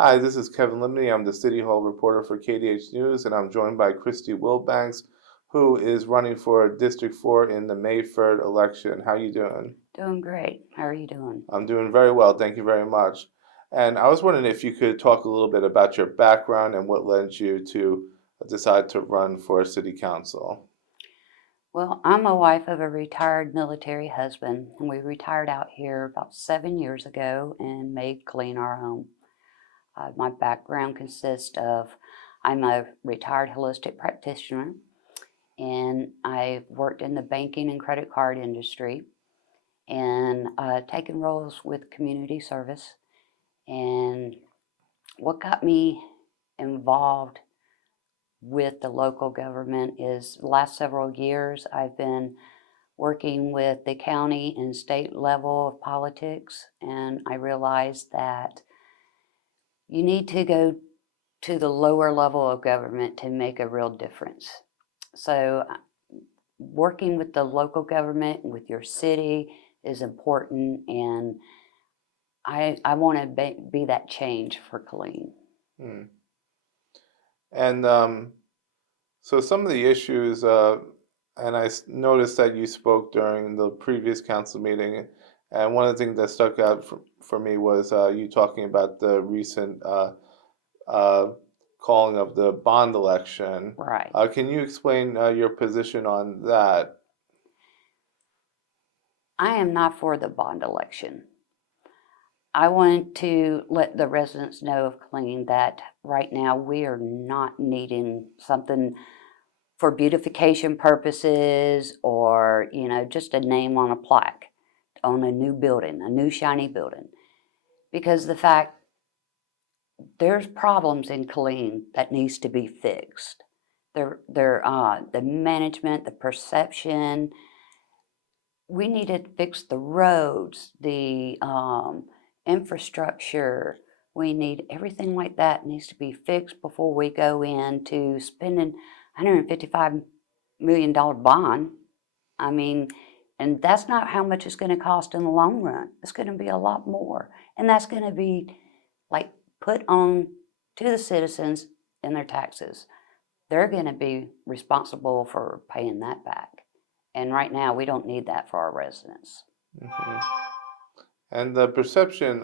Hi, this is Kevin Limney. I'm the City Hall reporter for KDH News, and I'm joined by Christy Wilbanks, who is running for District 4 in the May 3rd election. How you doing? Doing great. How are you doing? I'm doing very well, thank you very much. And I was wondering if you could talk a little bit about your background and what led you to decide to run for City Council. Well, I'm a wife of a retired military husband, and we retired out here about 7 years ago and made Killeen our home. My background consists of I'm a retired holistic practitioner, and I've worked in the banking and credit card industry and taken roles with community service. And what got me involved with the local government is the last several years I've been working with the county and state level of politics, and I realized that you need to go to the lower level of government to make a real difference. So working with the local government, with your city is important, and I want to be that change for Killeen. Hmm. And so some of the issues, and noticed that you spoke during the previous council meeting, and one of the things that stuck out for me was you talking about the recent uh, calling of the bond election. Right. Can you explain your position on that? I am not for the bond election. I want to let the residents know of Killeen that right now we are not needing something for beautification purposes or, just a name on a plaque on a new building, a new shiny building. Because the fact there's problems in Killeen that needs to be fixed. The management, the perception. We need to fix the roads, the infrastructure. We need everything like that needs to be fixed before we go into spending $155 million bond. I mean, and that's not how much it's going to cost in the long run. It's going to be a lot more. And that's going to be like put on to the citizens in their taxes. They're going to be responsible for paying that back. And right now, we don't need that for our residents. Hmm. And the perception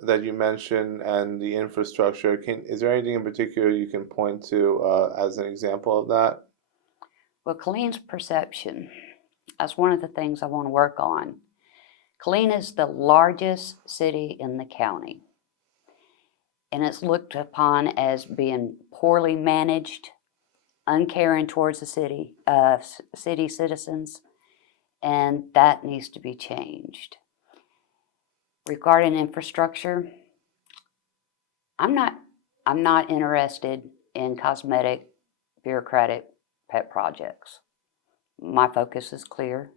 that you mentioned and the infrastructure, is there anything in particular you can point to as an example of that? Well, Killeen's perception, that's one of the things I want to work on. Killeen is the largest city in the county, and it's looked upon as being poorly managed, uncaring towards the city citizens, and that needs to be changed. Regarding infrastructure, I'm not interested in cosmetic, bureaucratic pet projects. My focus is clear: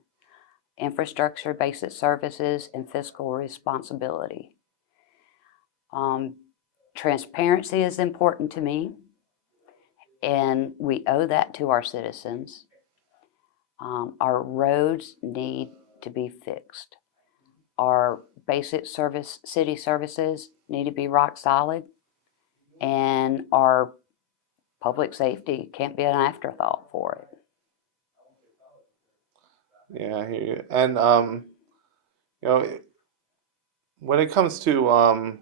infrastructure, basic services, and fiscal responsibility. Transparency is important to me, and we owe that to our citizens. Our roads need to be fixed. Our basic city services need to be rock solid, and our public safety can't be an afterthought for it. Yeah, I hear you. And you know, when it comes to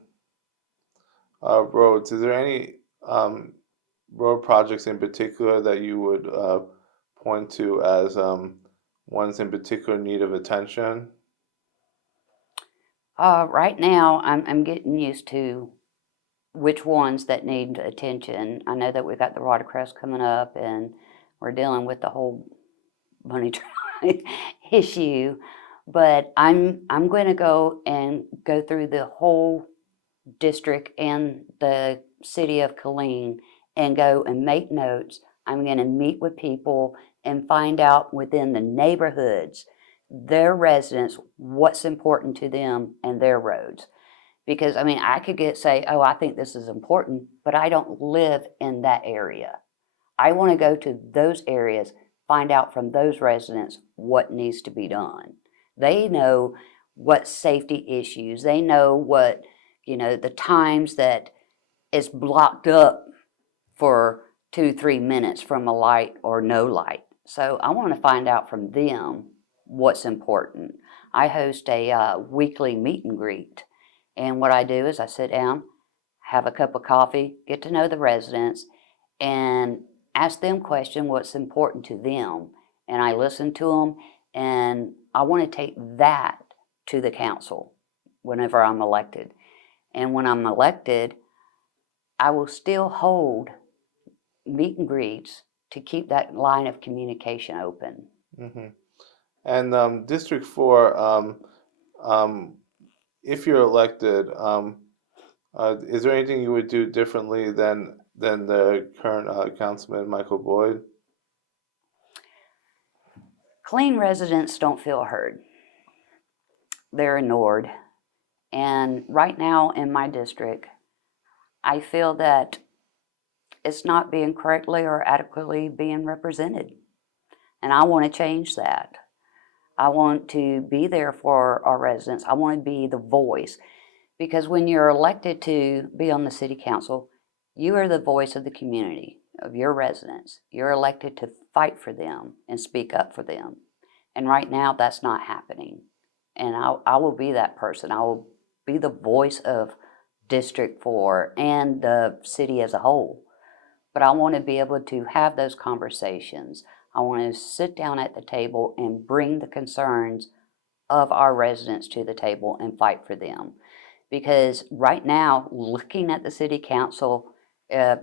roads, is there any road projects in particular that you would point to as ones in particular need of attention? Right now, I'm getting used to which ones that need attention. I know that we've got the watercress coming up, and we're dealing with the whole money issue. But I'm going to go through the whole district and the city of Killeen and go and make notes. I'm going to meet with people and find out within the neighborhoods, their residents, what's important to them and their roads. Because I mean, I could say, oh, I think this is important, but I don't live in that area. I want to go to those areas, find out from those residents what needs to be done. They know what safety issues, they know what You know, the times that it's blocked up for 2-3 minutes from a light or no light. So I want to find out from them what's important. I host a weekly meet and greet. And what I do is I sit down, have a cup of coffee, get to know the residents, and ask them questions what's important to them. And I listen to them, and I want to take that to the council whenever I'm elected. And when I'm elected, I will still hold meet and greets to keep that line of communication open. Mm-hmm. And District 4, if you're elected, is there anything you would do differently than the current Councilman Michael Boyd? Killeen residents don't feel heard. They're ignored. And right now in my district, I feel that it's not being correctly or adequately being represented. And I want to change that. I want to be there for our residents. I want to be the voice. Because when you're elected to be on the city council, you are the voice of the community, of your residents. You're elected to fight for them and speak up for them. And right now, that's not happening. And I will be that person. I will be the voice of District 4 and the city as a whole. But I want to be able to have those conversations. I want to sit down at the table and bring the concerns of our residents to the table and fight for them. Because right now, looking at the city council, the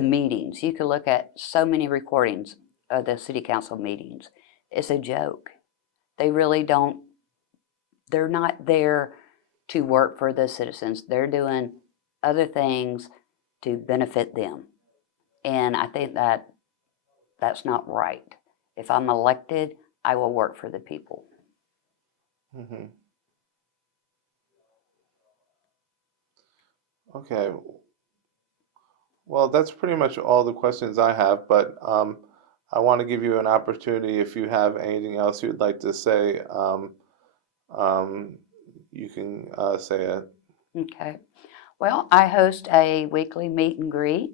meetings, you can look at so many recordings of the city council meetings. It's a joke. They really don't, they're not there to work for the citizens. They're doing other things to benefit them. And I think that that's not right. If I'm elected, I will work for the people. Mm-hmm. Okay. Well, that's pretty much all the questions I have, but I want to give you an opportunity if you have anything else you'd like to say. You can say it. Okay. Well, I host a weekly meet and greet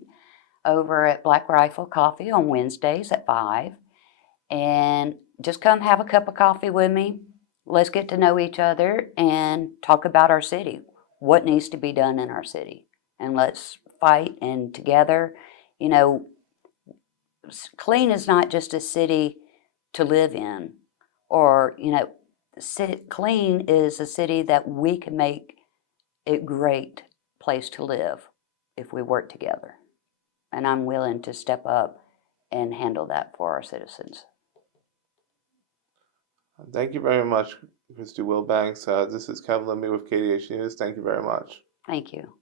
over at Black Rifle Coffee on Wednesdays at 5. And just come have a cup of coffee with me. Let's get to know each other and talk about our city, what needs to be done in our city. And let's fight and together, you know, Killeen is not just a city to live in, or, you know, Killeen is a city that we can make a great place to live if we work together. And I'm willing to step up and handle that for our citizens. Thank you very much, Christy Wilbanks. This is Kevin Lemmy with KDH News. Thank you very much. Thank you.